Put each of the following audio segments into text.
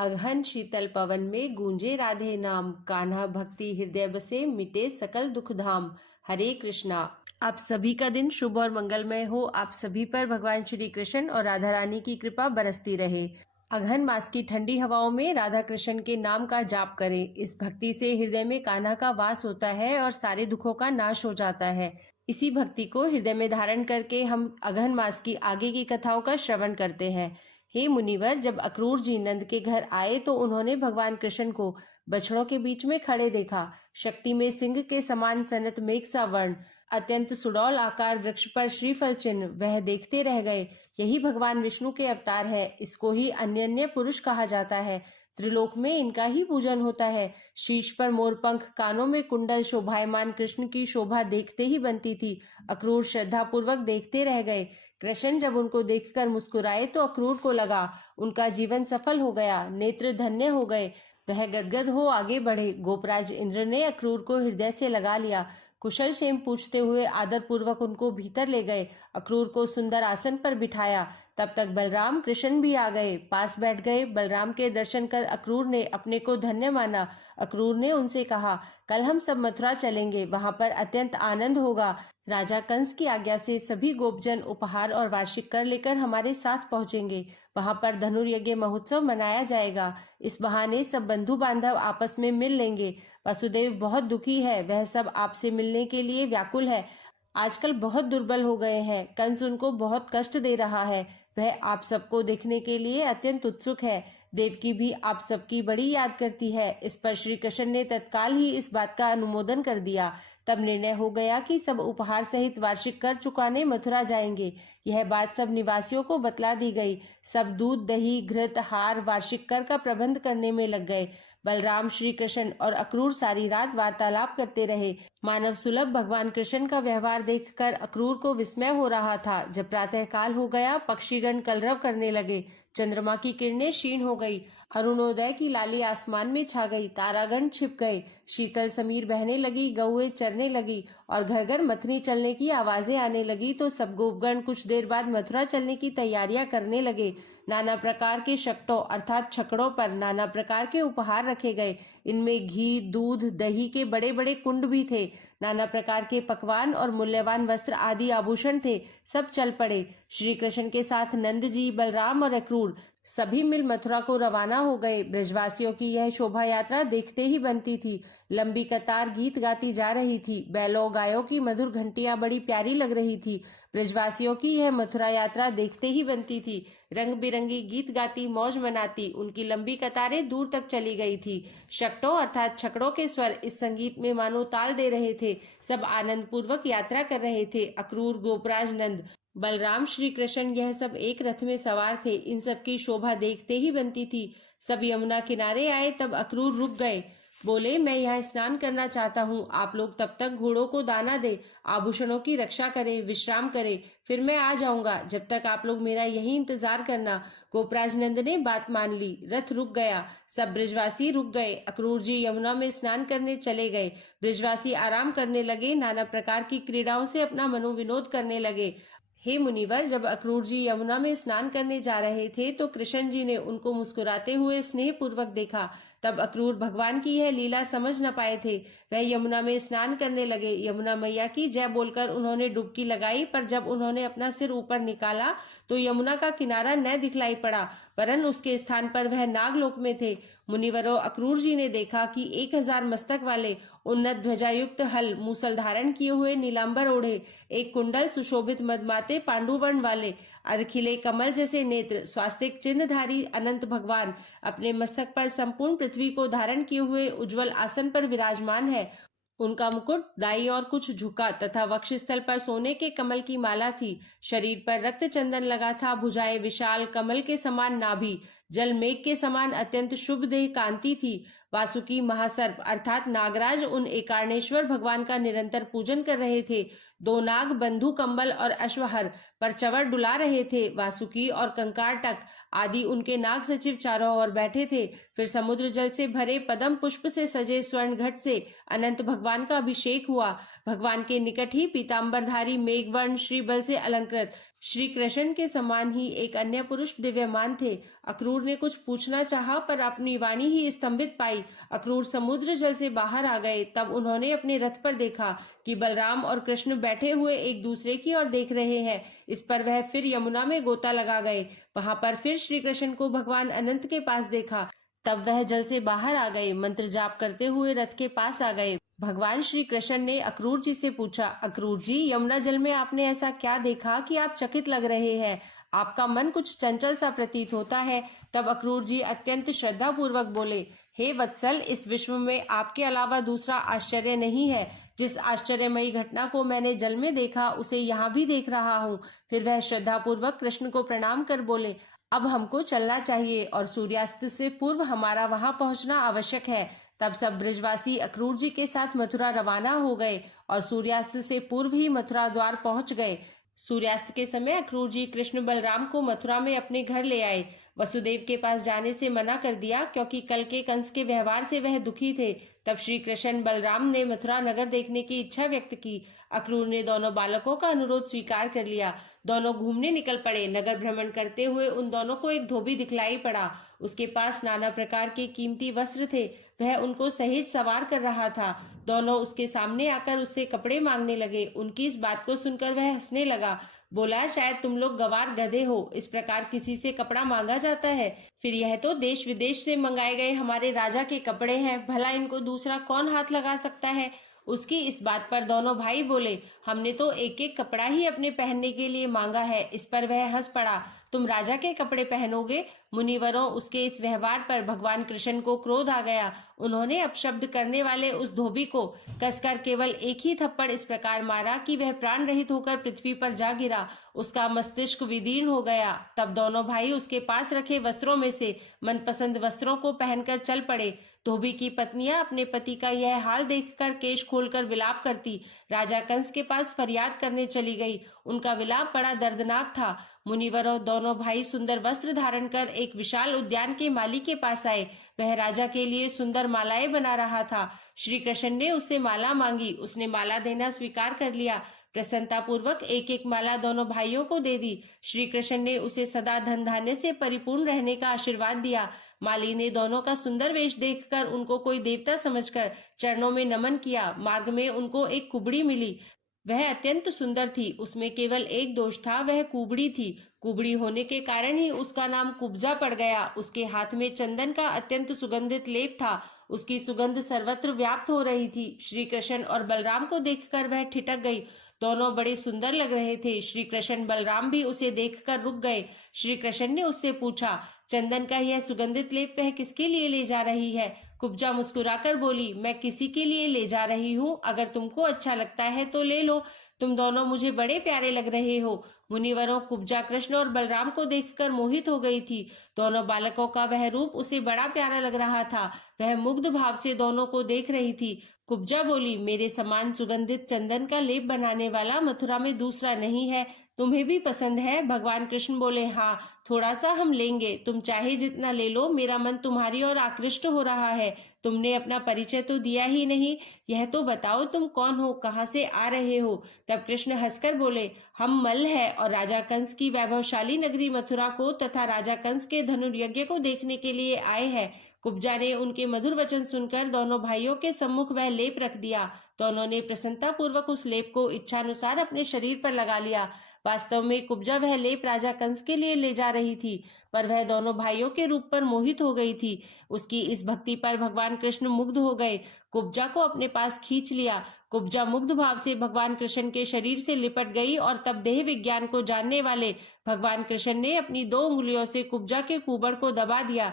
अगहन शीतल पवन में गूंजे राधे नाम, कान्हा भक्ति हृदय बसे, मिटे सकल दुख धाम। हरे कृष्णा। आप सभी का दिन शुभ और मंगलमय हो। आप सभी पर भगवान श्री कृष्ण और राधा रानी की कृपा बरसती रहे। अगहन मास की ठंडी हवाओं में राधा कृष्ण के नाम का जाप करें। इस भक्ति से हृदय में कान्हा का वास होता है और सारे दुखों का नाश हो जाता है। इसी भक्ति को हृदय में धारण करके हम अगहन मास की आगे की कथाओं का श्रवण करते हैं। हे मुनिवर, जब अक्रूर जी नंद के घर आए तो उन्होंने भगवान कृष्ण को बछड़ों के बीच में खड़े देखा। शक्ति में सिंह के समान सनत मेघ सा वर्ण, अत्यंत सुडौल आकार, वृक्ष पर श्रीफल चिन्ह, वह देखते रह गए। यही भगवान विष्णु के अवतार है। इसको ही अन्य पुरुष कहा जाता है। त्रिलोक में इनका ही पूजन होता है। शीश पर मोरपंख, कानों में कुंडल, शोभायमान कृष्ण की शोभा देखते ही बनती थी। अक्रूर श्रद्धा पूर्वक देखते रह गए। कृष्ण जब उनको देखकर मुस्कुराए तो अक्रूर को लगा उनका जीवन सफल हो गया, नेत्र धन्य हो गए। वह गदगद हो आगे बढ़े। गोपराज इंद्र ने अक्रूर को हृदय से लगा लिया। कुशल क्षेम पूछते हुए आदर पूर्वक उनको भीतर ले गए। अक्रूर को सुंदर आसन पर बिठाया। तब तक बलराम कृष्ण भी आ गए, पास बैठ गए। बलराम के दर्शन कर अक्रूर ने अपने को धन्य माना। अक्रूर ने उनसे कहा, कल हम सब मथुरा चलेंगे, वहां पर अत्यंत आनंद होगा। राजा कंस की आज्ञा से सभी गोपजन उपहार और वार्षिक कर लेकर हमारे साथ पहुंचेंगे। वहां पर धनुर्यज्ञ महोत्सव मनाया जाएगा। इस बहाने सब बंधु बांधव आपस में मिल लेंगे। वसुदेव बहुत दुखी है, वह सब आपसे मिलने के लिए व्याकुल है। आजकल बहुत दुर्बल हो गए हैं। कंस उनको बहुत कष्ट दे रहा है। वह आप सबको देखने के लिए अत्यंत उत्सुक है। देवकी भी आप सबकी बड़ी याद करती है। इस पर श्री कृष्ण ने तत्काल ही इस बात का अनुमोदन कर दिया। तब निर्णय हो गया कि सब उपहार सहित वार्षिक कर चुकाने मथुरा जाएंगे। यह बात सब निवासियों को बतला दी गई। सब दूध, दही, घृत, हार, वार्षिक कर का प्रबंध करने में लग गए। बलराम, श्री कृष्ण और अक्रूर सारी रात वार्तालाप करते रहे। मानव सुलभ भगवान कृष्ण का व्यवहार देखकर अक्रूर को विस्मय हो रहा था। जब प्रातः काल हो गया, पक्षीगण कलरव करने लगे। चंद्रमा की किरणें क्षीण हो गई। अरुणोदय की लाली आसमान में छा गई। तारागण छिप गए। शीतल समीर बहने लगी। गौएं चरने लगी और घर घर मथनी चलने की आवाजें आने लगी। तो सब गोपगण कुछ देर बाद मथुरा चलने की तैयारियां करने लगे। नाना प्रकार के शक्टों अर्थात छकड़ों पर नाना प्रकार के उपहार रखे गए। इनमें घी, दूध, दही के बड़े बड़े कुंड भी थे। नाना प्रकार के पकवान और मूल्यवान वस्त्र आदि आभूषण थे। सब चल पड़े। श्री कृष्ण के साथ नंद जी, बलराम और अक्रूर सभी मिल मथुरा को रवाना हो गए। ब्रजवासियों की यह शोभा यात्रा देखते ही बनती थी। लंबी कतार गीत गाती जा रही थी। बैलों गायों की मधुर घंटियां बड़ी प्यारी लग रही थी। ब्रजवासियों की यह मथुरा यात्रा देखते ही बनती थी। रंग बिरंगी गीत गाती, मौज मनाती उनकी लंबी कतारें दूर तक चली गई थी। शक्टों अर्थात छकड़ों के स्वर इस संगीत में मानो ताल दे रहे थे। सब आनंद पूर्वक यात्रा कर रहे थे। अक्रूर, गोपराज नंद, बलराम, श्री कृष्ण यह सब एक रथ में सवार थे। इन सब की शोभा देखते ही बनती थी। सब यमुना किनारे आए तब अक्रूर रुक गए। बोले, मैं यहाँ स्नान करना चाहता हूँ। आप लोग तब तक घोड़ों को दाना दे, आभूषणों की रक्षा करें, विश्राम करें, फिर मैं आ जाऊंगा। जब तक आप लोग मेरा यही इंतजार करना। गोपराज नंद ने बात मान ली। रथ रुक गया। सब ब्रजवासी रुक गए। अक्रूर जी यमुना में स्नान करने चले गए। ब्रजवासी आराम करने लगे। नाना प्रकार की क्रीड़ाओं से अपना मनोविनोद करने लगे। हे मुनिवर, जब अक्रूर जी यमुना में स्नान करने जा रहे थे तो कृष्ण जी ने उनको मुस्कुराते हुए स्नेह पूर्वक देखा। तब अक्रूर भगवान की यह लीला समझ न पाए थे। वह यमुना में स्नान करने लगे। यमुना मैया की जय बोलकर उन्होंने डुबकी लगाई, पर जब उन्होंने अपना सिर ऊपर निकाला तो यमुना का किनारा न दिखलाई पड़ा, वरन उसके स्थान पर वह नागलोक में थे। मुनिवरों, अक्रूर जी ने देखा कि 1000 मस्तक वाले उन्नत ध्वजायुक्त हल, मूसल धारण किए हुए, नीलांबर ओढ़े, एक कुंडल, सुशोभित मदमाते पांडुवर्ण वाले, अधखिले कमल जैसे नेत्र, स्वास्तिक चिन्हधारी अनंत भगवान अपने मस्तक पर संपूर्ण पृथ्वी को धारण किए हुए उज्जवल आसन पर विराजमान है। उनका मुकुट दाई और कुछ झुका तथा वक्षस्थल पर सोने के कमल की माला थी। शरीर पर रक्त चंदन लगा था। भुजाएं विशाल, कमल के समान नाभि, जल मेघ के समान अत्यंत शुभ देह कांति थी। वासुकी महासर्प अर्थात नागराज उन एकार्णेश्वर भगवान का निरंतर पूजन कर रहे थे। 2 नाग बंधु कंबल और अश्वहर पर चवर डुला रहे थे। वासुकी और कंकारटक आदि उनके नाग सचिव चारों ओर बैठे थे। फिर समुद्र जल से भरे पद्म पुष्प से सजे स्वर्ण घट से अनंत भगवान का अभिषेक हुआ। भगवान के निकट ही पीताम्बरधारी मेघवर्ण श्री बल से अलंकृत श्री कृष्ण के समान ही एक अन्य पुरुष दिव्यमान थे। अक्रूर अक्रूर ने कुछ पूछना चाहा पर अपनी वाणी ही स्तंभित पाई। अक्रूर समुद्र जल से बाहर आ गए। तब उन्होंने अपने रथ पर देखा कि बलराम और कृष्ण बैठे हुए एक दूसरे की ओर देख रहे हैं। इस पर वह फिर यमुना में गोता लगा गए। वहां पर फिर श्री कृष्ण को भगवान अनंत के पास देखा। तब वह जल से बाहर आ गए, मंत्र जाप करते हुए रथ के पास आ गए। भगवान श्री कृष्ण ने अक्रूर जी से पूछा, अक्रूर जी, यमुना जल में आपने ऐसा क्या देखा कि आप चकित लग रहे हैं? आपका मन कुछ चंचल सा प्रतीत होता है। तब अक्रूर जी अत्यंत श्रद्धा पूर्वक बोले, हे वत्सल, इस विश्व में आपके अलावा दूसरा आश्चर्य नहीं है। जिस आश्चर्यमयी घटना को मैंने जल में देखा उसे यहाँ भी देख रहा हूँ। फिर वह श्रद्धा पूर्वक कृष्ण को प्रणाम कर बोले, अब हमको चलना चाहिए और सूर्यास्त से पूर्व हमारा वहां पहुंचना आवश्यक है। तब सब ब्रजवासी अक्रूर जी के साथ मथुरा रवाना हो गए और सूर्यास्त से पूर्व ही मथुरा द्वार पहुंच गए। सूर्यास्त के समय अक्रूर जी कृष्ण बलराम को मथुरा में अपने घर ले आए। वसुदेव के पास जाने से मना कर दिया क्योंकि कल के कंस के व्यवहार से वह दुखी थे। तब श्री कृष्ण बलराम ने मथुरा नगर देखने की इच्छा व्यक्त की। अक्रूर ने दोनों बालकों का अनुरोध स्वीकार कर लिया। दोनों घूमने निकल पड़े। नगर भ्रमण करते हुए उन दोनों को एक धोबी दिखलाई पड़ा। उसके पास नाना प्रकार के कीमती वस्त्र थे। वह उनको सहेज सवार कर रहा था। दोनों उसके सामने आकर उससे कपड़े मांगने लगे। उनकी इस बात को सुनकर वह हंसने लगा। बोला, शायद तुम लोग गवार गधे हो, इस प्रकार किसी से कपड़ा मांगा जाता है? फिर यह तो देश विदेश से मंगाए गए हमारे राजा के कपड़े हैं, भला इनको दूसरा कौन हाथ लगा सकता है? उसकी इस बात पर दोनों भाई बोले, हमने तो एक एक कपड़ा ही अपने पहनने के लिए मांगा है। इस पर वह हंस पड़ा, तुम राजा के कपड़े पहनोगे? मुनिवरों, उसके इस व्यवहार पर भगवान कृष्ण को क्रोध आ गया। उन्होंने अपशब्द करने वाले उस धोबी को कसकर केवल एक ही थप्पड़ इस प्रकार मारा कि वह प्राण रहित होकर पृथ्वी पर जा गिरा। उसका मस्तिष्क विदीर्ण हो गया। तब दोनों भाई उसके पास रखे वस्त्रों में से मनपसंद वस्त्रों को पहनकर चल पड़े। धोबी की पत्नियां अपने पति का यह हाल देखकर केश खोलकर विलाप करती राजा कंस के पास फरियाद करने चली गई। उनका विलाप बड़ा दर्दनाक था। मुनिवरों, दोनों भाई सुंदर वस्त्र धारण कर एक विशाल उद्यान के माली के पास आए। वह राजा के लिए सुंदर मालाएं बना रहा था। श्री कृष्ण ने उससे माला मांगी। उसने माला देना स्वीकार कर लिया। प्रसन्नता पूर्वक एक एक माला दोनों भाइयों को दे दी। श्री कृष्ण ने उसे सदा धन धान्य से परिपूर्ण रहने का आशीर्वाद दिया। माली ने दोनों का सुंदर वेश देखकर उनको कोई देवता समझकर चरणों में नमन किया। मार्ग में उनको एक कुबड़ी मिली। वह अत्यंत सुंदर थी। उसमें केवल एक दोष था, वह कुबड़ी थी। कुबड़ी होने के कारण ही उसका नाम कुब्जा पड़ गया। उसके हाथ में चंदन का अत्यंत सुगंधित लेप था। उसकी सुगंध सर्वत्र व्याप्त हो रही थी। श्री कृष्ण और बलराम को देखकर वह ठिठक गई। दोनों बड़े सुंदर लग रहे थे। श्री कृष्ण बलराम भी उसे देखकर रुक गए। श्री कृष्ण ने उससे पूछा, चंदन का यह सुगंधित लेप वह किसके लिए ले जा रही है? कुब्जा मुस्कुराकर बोली, मैं किसी के लिए ले जा रही हूँ। अगर तुमको अच्छा लगता है तो ले लो। तुम दोनों मुझे बड़े प्यारे लग रहे हो। मुनिवरों, कुब्जा कृष्ण और बलराम को देखकर मोहित हो गई थी। दोनों बालकों का वह रूप उसे बड़ा प्यारा लग रहा था। वह मुग्ध भाव से दोनों को देख रही थी। कुब्जा बोली, मेरे समान सुगंधित चंदन का लेप बनाने वाला मथुरा में दूसरा नहीं है। तुम्हें भी पसंद है? भगवान कृष्ण बोले, हाँ, थोड़ा सा हम लेंगे। तुम चाहे जितना ले लो, मेरा मन तुम्हारी ओर आकृष्ट हो रहा है। तुमने अपना परिचय तो दिया ही नहीं। यह तो बताओ तुम कौन हो, कहाँ से आ रहे हो? तब कृष्ण हंसकर बोले, हम मल्ल है और राजा कंस की वैभवशाली नगरी मथुरा को तथा राजा कंस के धनुर्यज्ञ को देखने के लिए आए हैं। कुब्जा ने उनके मधुर वचन सुनकर दोनों भाइयों के सम्मुख वह लेप रख दिया। दोनों ने प्रसन्नता पूर्वक उस लेप को इच्छानुसार अपने शरीर पर लगा लिया। वास्तव में कुब्जा वह लेप राजा कंस के लिए ले जा रही थी, पर वह दोनों भाइयों के रूप पर मोहित हो गई थी। उसकी इस भक्ति पर भगवान कृष्ण मुग्ध हो गए। कुब्जा को अपने पास खींच लिया। कुब्जा मुग्ध भाव से भगवान कृष्ण के शरीर से लिपट गई और तब देह विज्ञान को जानने वाले भगवान कृष्ण ने अपनी 2 उंगलियों से कुब्जा के कुबड़ को दबा दिया।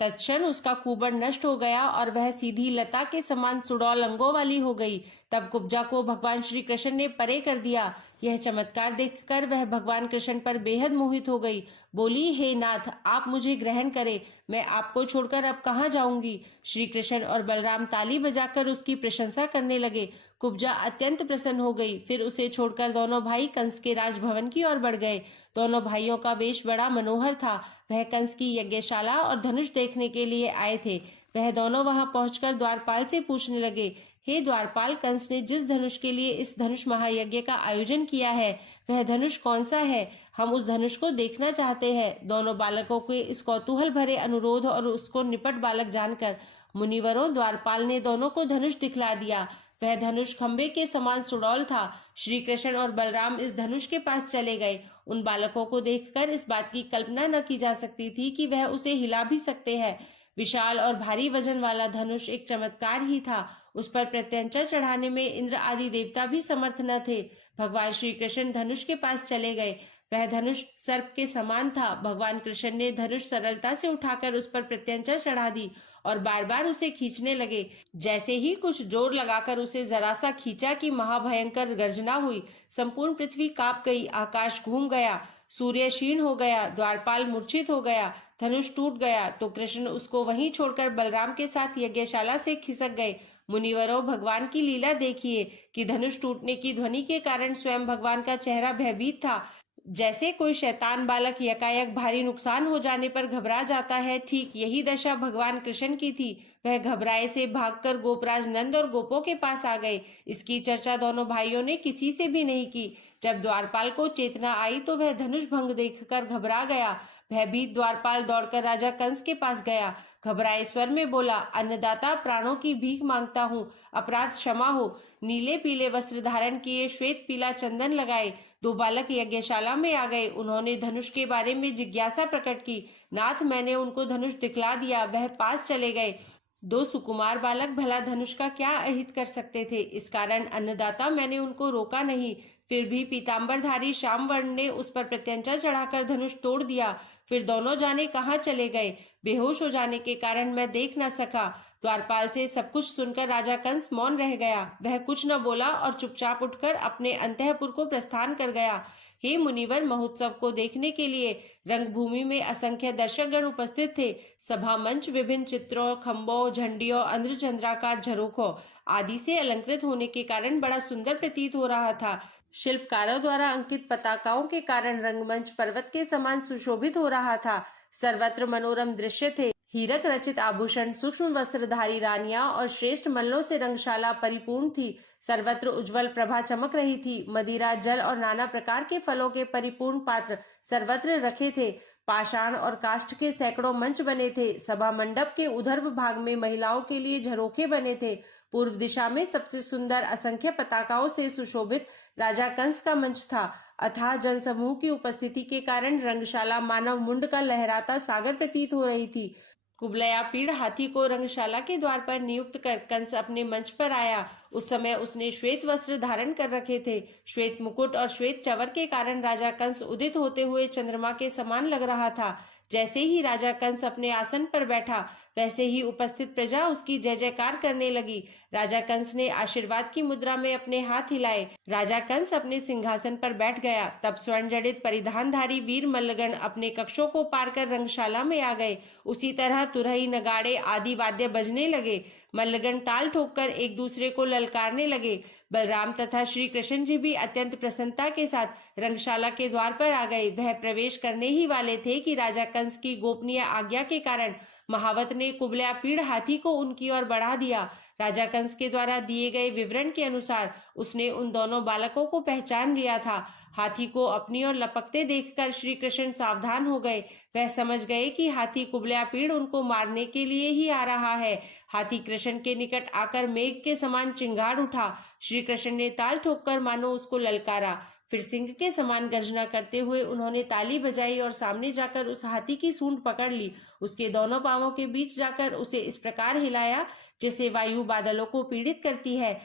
तत्क्षण उसका कुबड़ नष्ट हो गया और वह सीधी लता के समान सुडौल अंगों वाली हो गई। तब कुब्जा को भगवान श्री कृष्ण ने परे कर दिया। यह चमत्कार देखकर वह भगवान कृष्ण पर बेहद मोहित हो गई। बोली, हे नाथ, आप मुझे ग्रहण करें। मैं आपको छोड़कर अब कहाँ जाऊंगी? श्री कृष्ण और बलराम ताली बजाकर उसकी प्रशंसा करने लगे। कुब्जा अत्यंत प्रसन्न हो गई। फिर उसे छोड़कर दोनों भाई कंस के राजभवन की ओर बढ़ गए। दोनों भाइयों का वेश बड़ा मनोहर था। वह कंस की यज्ञशाला और धनुष देखने के लिए आए थे। वह दोनों वहां पहुंचकर द्वारपाल से पूछने लगे, हे द्वारपाल, कंस ने जिस धनुष के लिए इस धनुष महायज्ञ का आयोजन किया है वह धनुष कौन सा है? हम उस धनुष को देखना चाहते हैं। दोनों बालकों के इस कौतूहल भरे अनुरोध और उसको निपट बालक जानकर मुनिवरों, द्वारपाल ने दोनों को धनुष दिखला दिया। वह धनुष खंबे के समान सुडौल था। श्री कृष्ण और बलराम इस धनुष के पास चले गए। उन बालकों को देखकर इस बात की कल्पना न की जा सकती थी कि वह उसे हिला भी सकते हैं। विशाल और भारी वजन वाला धनुष एक चमत्कार ही था। उस पर प्रत्यंचा चढ़ाने में इंद्र आदि देवता भी समर्थ न थे। भगवान श्री कृष्ण धनुष के पास चले गए। वह धनुष सर्प के समान था। भगवान कृष्ण ने धनुष सरलता से उठाकर उस पर प्रत्यंचा चढ़ा दी और बार बार उसे खींचने लगे। जैसे ही कुछ जोर लगाकर उसे जरा सा खींचा कि महाभयंकर गर्जना हुई। संपूर्ण पृथ्वी कांप गई, आकाश घूम गया, सूर्य क्षीण हो गया, द्वारपाल मूर्छित हो गया, धनुष टूट गया तो कृष्ण उसको वहीं छोड़कर बलराम के साथ यज्ञशाला से खिसक गए। मुनिवरों, भगवान की लीला देखिए कि धनुष टूटने की ध्वनि के कारण स्वयं भगवान का चेहरा भयभीत था। जैसे कोई शैतान बालक यकायक भारी नुकसान हो जाने पर घबरा जाता है, ठीक यही दशा भगवान कृष्ण की थी। वह घबराए से भागकर गोपराज नंद और गोपों के पास आ गए। इसकी चर्चा दोनों भाइयों ने किसी से भी नहीं की। जब द्वारपाल को चेतना आई तो वह धनुष भंग देखकर घबरा गया। भयभीत द्वारपाल दौड़कर राजा कंस के पास गया। घबराए स्वर में बोला, अन्नदाता, प्राणों की भीख मांगता हूँ, अपराध क्षमा हो। नीले पीले वस्त्र धारण किए, श्वेत पीला चंदन लगाए दो बालक यज्ञशाला में आ गए। उन्होंने धनुष के बारे में जिज्ञासा प्रकट की। नाथ, मैंने उनको धनुष दिखला दिया। वह पास चले गए। दो सुकुमार बालक भला धनुष का क्या अहित कर सकते थे? इस कारण अन्नदाता, मैंने उनको रोका नहीं। फिर भी पीताम्बरधारी श्यामवर्ण ने उस पर प्रत्यंचा चढ़ाकर धनुष तोड़ दिया। फिर दोनों जाने कहाँ चले गए। बेहोश हो जाने के कारण मैं देख न सका। द्वारपाल से सब कुछ सुनकर राजा कंस मौन रह गया। वह कुछ न बोला और चुपचाप उठकर अपने अंतःपुर को प्रस्थान कर गया। हे मुनिवर, महोत्सव को देखने के लिए रंगभूमि में असंख्य दर्शकगण उपस्थित थे। सभा मंच विभिन्न चित्रों, खंभों, झंडियों, अंध्रचंद्राकार झरोखों आदि से अलंकृत होने के कारण बड़ा सुंदर प्रतीत हो रहा था। शिल्पकारों द्वारा अंकित पताकाओं के कारण रंगमंच पर्वत के समान सुशोभित हो रहा था। सर्वत्र मनोरम दृश्य थे। हीरक रचित आभूषण, सूक्ष्म वस्त्रधारी रानियां और श्रेष्ठ मल्लों से रंगशाला परिपूर्ण थी। सर्वत्र उज्जवल प्रभा चमक रही थी। मदिरा, जल और नाना प्रकार के फलों के परिपूर्ण पात्र सर्वत्र रखे थे। पाषाण और काष्ठ के सैकड़ों मंच बने थे। सभा मंडप के उधर भाग में महिलाओं के लिए झरोखे बने थे। पूर्व दिशा में सबसे सुंदर असंख्य पताकाओं से सुशोभित राजा कंस का मंच था। अथाह जनसमूह की उपस्थिति के कारण रंगशाला मानव मुंड का लहराता सागर प्रतीत हो रही थी। कुबलया पीड़ हाथी को रंगशाला के द्वार पर नियुक्त कर कंस अपने मंच पर आया। उस समय उसने श्वेत वस्त्र धारण कर रखे थे। श्वेत मुकुट और श्वेत चवर के कारण राजा कंस उदित होते हुए चंद्रमा के समान लग रहा था। जैसे ही राजा कंस अपने आसन पर बैठा, वैसे ही उपस्थित प्रजा उसकी जय जयकार करने लगी। राजा कंस ने आशीर्वाद की मुद्रा में अपने हाथ हिलाए। राजा कंस अपने सिंहासन पर बैठ गया। तब स्वर्ण जड़ित परिधानधारी वीर मल्लगण अपने कक्षों को पार कर रंगशाला में आ गए। उसी तरह तुरही, नगाड़े आदि वाद्य बजने लगे। मल्लगण ताल ठोककर एक दूसरे को ललकारने लगे। बलराम तथा श्री कृष्ण जी भी अत्यंत प्रसन्नता के साथ रंगशाला के द्वार पर आ गए। वह प्रवेश करने ही वाले थे कि राजा कंस की गोपनीय आज्ञा के कारण महावत ने कुबलया पीड़ हाथी को उनकी ओर बढ़ा दिया। राजा कंस के द्वारा दिए गए विवरण के अनुसार उसने उन दोनों बालकों को पहचान लिया था। हाथी को अपनी ओर लपकते देखकर श्री कृष्ण सावधान हो गए। वह समझ गए कि हाथी कुबलया पीड़ उनको मारने के लिए ही आ रहा है। हाथी कृष्ण के निकट आकर मेघ के समान चिंगाड़ उठा। श्री कृष्ण ने ताल ठोककर मानो उसको ललकारा। फिर सिंह के समान गर्जना करते हुए उन्होंने ताली बजाई और सामने जाकर उस हाथी की सूंड पकड़ ली। उसके दोनों पांवों के बीच जाकर उसे इस प्रकार हिलाया जैसे वायु बादलों को पीड़ित करती है।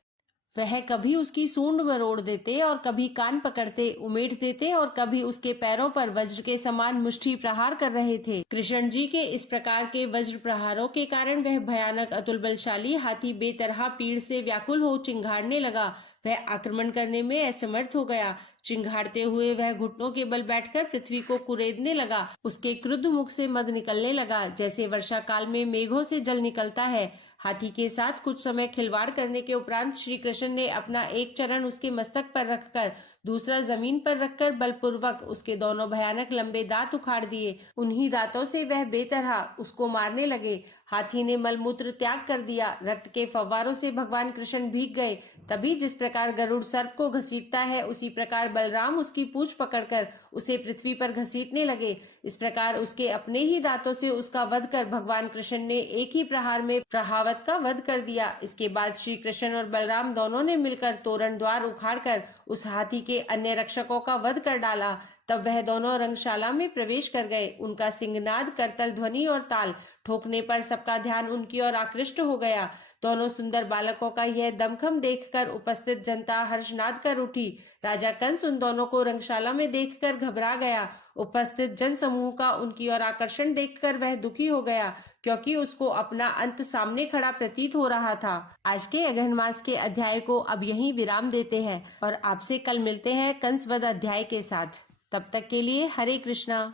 वह कभी उसकी सूंड मरोड़ देते और कभी कान पकड़ते, उमेट देते और कभी उसके पैरों पर वज्र के समान मुष्टि प्रहार कर रहे थे। कृष्ण जी के इस प्रकार के वज्र प्रहारों के कारण वह भयानक अतुल बलशाली हाथी बेतरहा पीड़ से व्याकुल हो चिंघाड़ने लगा। वह आक्रमण करने में असमर्थ हो गया। चिंघाड़ते हुए वह घुटनों के बल बैठकर पृथ्वी को कुरेदने लगा। उसके क्रुद्ध मुख से मद निकलने लगा, जैसे वर्षा काल में मेघों से जल निकलता है। हाथी के साथ कुछ समय खिलवाड़ करने के उपरांत श्री कृष्ण ने अपना एक चरण उसके मस्तक पर रखकर दूसरा जमीन पर रखकर बलपूर्वक उसके दोनों भयानक लंबे दांत उखाड़ दिए। उन्हीं दांतों से वह बेतरह उसको मारने लगे। हाथी ने मलमूत्र त्याग कर दिया। रक्त के फव्वारों से भगवान कृष्ण भीग गए। तभी जिस प्रकार गरुड़ सर्प को घसीटता है, उसी प्रकार बलराम उसकी पूंछ पकड़कर उसे पृथ्वी पर घसीटने लगे। इस प्रकार उसके अपने ही दांतों से उसका वध कर भगवान कृष्ण ने एक ही प्रहार में प्रहावत का वध कर दिया। इसके बाद श्री कृष्ण और बलराम दोनों ने मिलकर तोरण द्वार उखाड़कर उस हाथी के अन्य रक्षकों का वध कर डाला। तब वह दोनों रंगशाला में प्रवेश कर गए। उनका सिंहनाद, करतल ध्वनि और ताल ठोकने पर सबका ध्यान उनकी ओर आकृष्ट हो गया। दोनों सुंदर बालकों का यह दमखम देखकर उपस्थित जनता हर्षनाद कर उठी। राजा कंस उन दोनों को रंगशाला में देखकर घबरा गया। उपस्थित जन समूह का उनकी ओर आकर्षण देखकर वह दुखी हो गया, क्योंकि उसको अपना अंत सामने खड़ा प्रतीत हो रहा था। आज के अगहन मास के अध्याय को अब यहीं विराम देते हैं और आपसे कल मिलते हैं कंस वध अध्याय के साथ। तब तक के लिए हरे कृष्णा।